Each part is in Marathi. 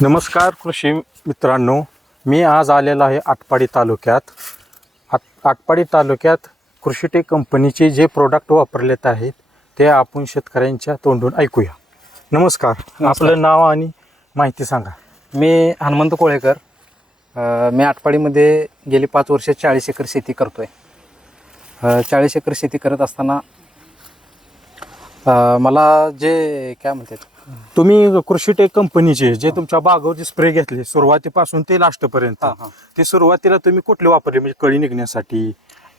नमस्कार कृषी मित्रांनो मी आज आलेलो आहे आटपाडी तालुक्यात. आट आटपाडी तालुक्यात कृषीटेक कंपनीचे जे प्रोडक्ट वापरलेत आहेत ते आपण शेतकऱ्यांच्या तोंडून ऐकूया. नमस्कार. आपलं नाव आणि माहिती सांगा. मी हनुमंत कोळेकर. अ, मी आटपाडीमध्ये गेली पाच वर्ष चाळीस एकर शेती करतोय. अ, चाळीस एकर शेती करत असताना अ, मला जे काय म्हणतात तुम्ही कृषीटेक कंपनीचे जे तुमच्या बागावर जे स्प्रे घेतले सुरुवातीपासून ते लास्टपर्यंत हां, हां. ते सुरुवातीला तुम्ही कुठले वापरले? म्हणजे कळी निघण्यासाठी?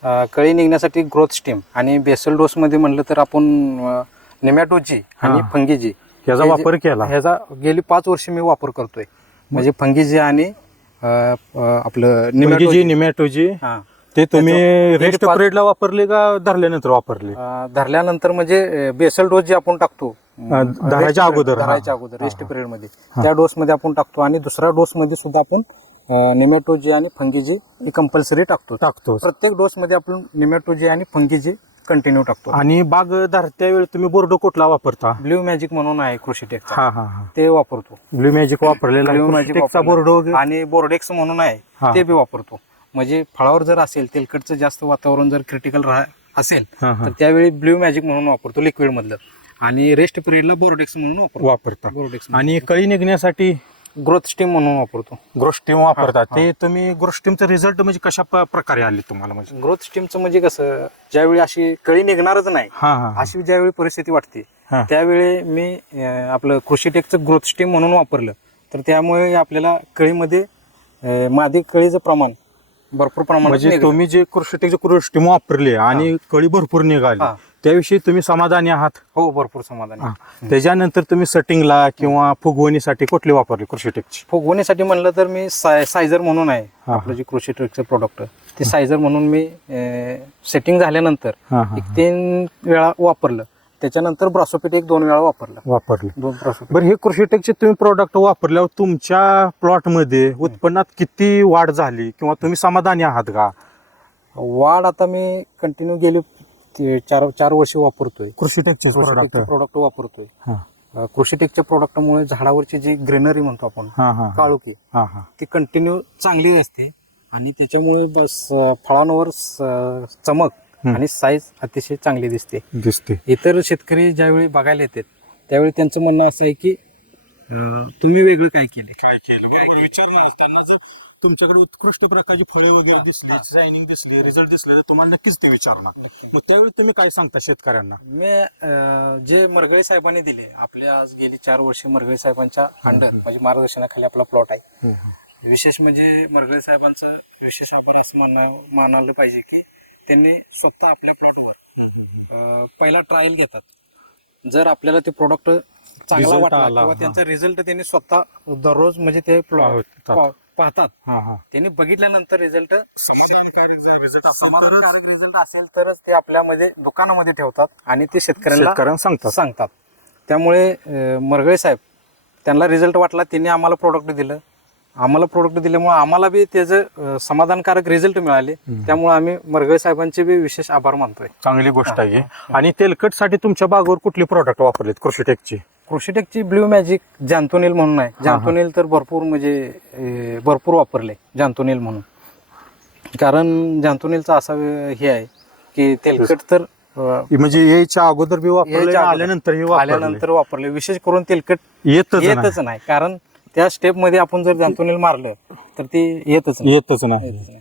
अ, कळी निघण्यासाठी ग्रोथ स्टीम आणि बेसल डोसमध्ये म्हणलं तर आपण निमॅटोजी आणि हां. फंगीजी याचा वापर केला. ह्याचा गेली पाच वर्ष मी वापर करतोय. म्हणजे फंगीजी आणि अ, अ, आपलं निमॅटोजी निमॅटोजी निमॅटोजी हां. ते तुम्ही त्याचं- रेस्ट पिरियडला वापरले का धरल्यानंतर वापरले? अ, धरल्यानंतर म्हणजे बेसल डोस जे आपण टाकतो अ, धरायच्या अगोदर, हा. धरायच्या अगोदर रेस्ट. पिरियडमध्ये त्या डोस मध्ये आपण टाकतो आणि दुसऱ्या डोस मध्ये सुद्धा आपण निमॅटोजी आणि फंगीजी ही कंपल्सरी टाकतो. टाकतो. प्रत्येक डोस मध्ये आपण निमॅटोजी आणि फंगीजी कंटिन्यू टाकतो. आणि बाग धरत्या वेळी तुम्ही बोर्ड कुठला वापरता? ब्ल्यू मॅजिक म्हणून आहे कृषी टेकचा हा हा हा. ते वापरतो. ब्ल्यू मॅजिक वापरलेला ब्ल्यू मॅजिक बोर्ड वगैरे. आणि बोर्डेक्स म्हणून हा. आहे ते बी वापरतो. म्हणजे फळावर जर असेल तेलकटचं जास्त वातावरण जर क्रिटिकल राह असेल. तर त्यावेळी ब्ल्यू मॅजिक म्हणून वापरतो लिक्विड मधलं. आणि रेस्ट पिरियडला बोर्डेक्स म्हणून वापरतो. बोर्डेक्स आणि कळी निघण्यासाठी? ग्रोथ स्टीम म्हणून वापरतो. ग्रोस्टीम वापरता. हा, ते तुम्ही ग्रोस्टीमचा रिझल्ट म्हणजे कशा प्रकारे आले तुम्हाला म्हणजे? ग्रोथ स्टीमचं म्हणजे कसं ज्यावेळी अशी कळी निघणारच नाही. अशी ज्यावेळी परिस्थिती वाटते. त्यावेळी मी आपलं कृषीटेकचं ग्रोथ स्टीम म्हणून वापरलं. तर त्यामुळे आपल्याला कळीमध्ये मादी कळीचं प्रमाण भरपूर प्रमाणात म्हणजे. तुम्ही जे कृषीटेकचे ग्रोस्टीम वापरले आणि कळी भरपूर निघाली हा. त्याविषयी तुम्ही समाधानी आहात हो भरपूर समाधान हा. त्याच्यानंतर तुम्ही सेटिंगला किंवा फुगवणीसाठी कुठले वापरले कृषीटेकचे फुगवण्यासाठी म्हणलं तर मी साय सायझर म्हणून आहे हा. आपलं जे कृषी ट्रेकचं प्रोडक्ट ते सायझर म्हणून मी सेटिंग झाल्यानंतर हा हा एक तीन वेळा वापरलं त्याच्यानंतर ब्रासोपिट एक दोन वेळा वापरलं. वापरले. दोन ब्रासोपिट बरं हे कृषीटेकचे तुम्ही प्रोडक्ट वापरल्यावर तुमच्या प्लॉटमध्ये उत्पन्नात किती वाढ झाली? किंवा तुम्ही समाधानी आहात का? वाढ आता मी कंटिन्यू गेली ते चार चार वर्ष वापरतोय. कृषीटेकचे प्रोडक्ट प्रोडक्ट वापरतोय. हा. अं, कृषीटेकच्या प्रोडक्टमुळे झाडावरची जी ग्रीनरी म्हणतो आपण हा हा हा. हा ती कंटिन्यू चांगली असते. आणि त्याच्यामुळे बस अं, फळांवर स- चमक. आणि साईज अतिशय चांगली दिसते. दिसते. इतर शेतकरी ज्यावेळी बघायला येतात त्यावेळी त्यांचं म्हणणं असं आहे की अं, तुम्ही वेगळं काय केले काय केलं? बरोबर विचारणार त्यांना जर तुमच्याकडे उत्कृष्ट प्रकारची फळे वगैरे दिसली शायनिंग दिसली रिझल्ट दिसले तर तुम्हाला नक्कीच ते विचारणार. मग त्यावेळी तुम्ही काय सांगता शेतकऱ्यांना? मी अं, जे मरगळे साहेबांनी दिले आपल्या आज गेली चार वर्षे मरगळे साहेबांच्या अंडर म्हणजे मार्गदर्शनाखाली आपला प्लॉट आहे. विशेष म्हणजे मरगळे साहेबांचा विशेष आभार असं माना मानायला पाहिजे की त्यांनी स्वतः आपल्या प्लॉटवर पहिला ट्रायल घेतात. जर आपल्याला ते प्रोडक्ट चांगला वाटला आला, किंवा. त्यांचा रिझल्ट त्यांनी स्वतः दररोज म्हणजे ते प्लॉट पाहतात. हा हा. त्यांनी बघितल्यानंतर रिझल्ट रिझल्ट असेल तरच ते आपल्यामध्ये दुकानामध्ये ठेवतात आणि ते शेतकऱ्यांना शेतकऱ्यांना सांगतात. सांगतात. त्यामुळे मरगळे साहेब त्यांना रिझल्ट वाटला त्यांनी आम्हाला प्रोडक्ट दिलं. आम्हाला प्रोडक्ट दिल्यामुळे आम्हाला बी त्याचं समाधानकारक रिझल्ट मिळाले. त्यामुळे आम्ही मरगळे साहेबांचे बी विशेष आभार मानतोय. चांगली गोष्ट आहे. आणि तेलकटसाठी तुमच्या बागेवर कुठले प्रोडक्ट वापरलेत कृषीटेकचे? कृषीटेकची ब्ल्यू मॅजिक जांतोनील म्हणून आहे. जांतोनील तर भरपूर म्हणजे भरपूर वापरले जांतोनील म्हणून. कारण जांतोनीलचा असा हे आहे की तेलकट तर म्हणजे यायच्या अगोदर बी वापरले. आल्यानंतर आल्यानंतर वापरले. विशेष करून तेलकट. येतच नाही. कारण त्या स्टेपमध्ये आपण जर जांतोनील मारलं तर ते येतच नाही. येतच नाही. येतच नाही.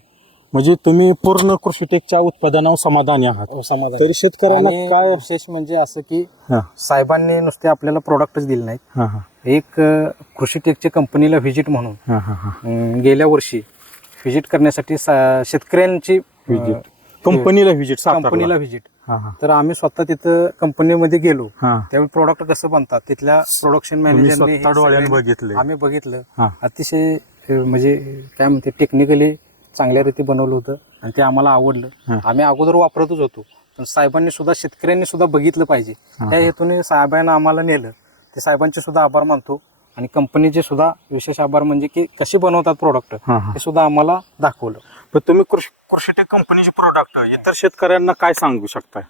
म्हणजे तुम्ही पूर्ण कृषीटेकच्या उत्पादनावर समाधानी आहात. हो, समाधान. तरी शेतकऱ्यांना आणि काय विशेष म्हणजे असं की हा. साहेबांनी नुसते आपल्याला प्रोडक्टच दिले नाहीत. हा हा. एक अं, कृषी टेकच्या कंपनीला व्हिजिट म्हणून हा हा हा. अं, गेल्या वर्षी व्हिजिट करण्यासाठी सा- शेतकऱ्यांची अं, विजिट कंपनीला व्हिजिट कंपनीला व्हिजिट तर आम्ही स्वतः तिथं कंपनीमध्ये गेलो. त्यावेळी प्रोडक्ट कसं बनतात? तिथल्या प्रोडक्शन डोळ्याने बघितले. आम्ही बघितलं. अतिशय म्हणजे काय म्हणते टेक्निकली चांगल्या रीती बनवलं होतं आणि ते आम्हाला आवडलं. आम्ही अगोदर वापरतच होतो. पण साहेबांनी सुद्धा शेतकऱ्यांनी सुद्धा बघितलं पाहिजे. त्या हेतूने साहेबांना आम्हाला नेलं. ते साहेबांचे सुद्धा आभार मानतो. आणि कंपनीचे सुद्धा विशेष आभार म्हणजे की कशी बनवतात प्रोडक्ट हा सुद्धा आम्हाला दाखवलं. पण तुम्ही कृषी कृषीटेक कंपनीचे प्रोडक्ट इतर शेतकऱ्यांना काय सांगू शकताय?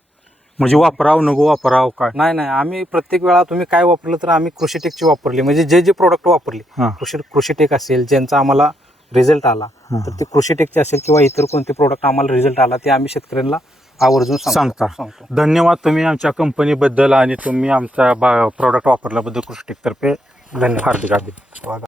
म्हणजे वापराव नको वापराव काय? नाही नाही. आम्ही प्रत्येक वेळा तुम्ही काय वापरलं तर आम्ही कृषीटेकची वापरली. म्हणजे जे जे प्रोडक्ट वापरले. कृषी कृषीटेक असेल ज्यांचा आम्हाला रिझल्ट आला. तर ते कृषीटेकचे असेल किंवा इतर कोणते प्रोडक्ट आम्हाला रिझल्ट आला ते आम्ही शेतकऱ्यांना आवर्जून सांगतो- धन्यवाद तुम्ही आमच्या कंपनीबद्दल आणि तुम्ही आमच्या प्रोडक्ट वापरल्याबद्दल कृषीटेकतर्फे धन्यवाद हार्दिक अभिनंदन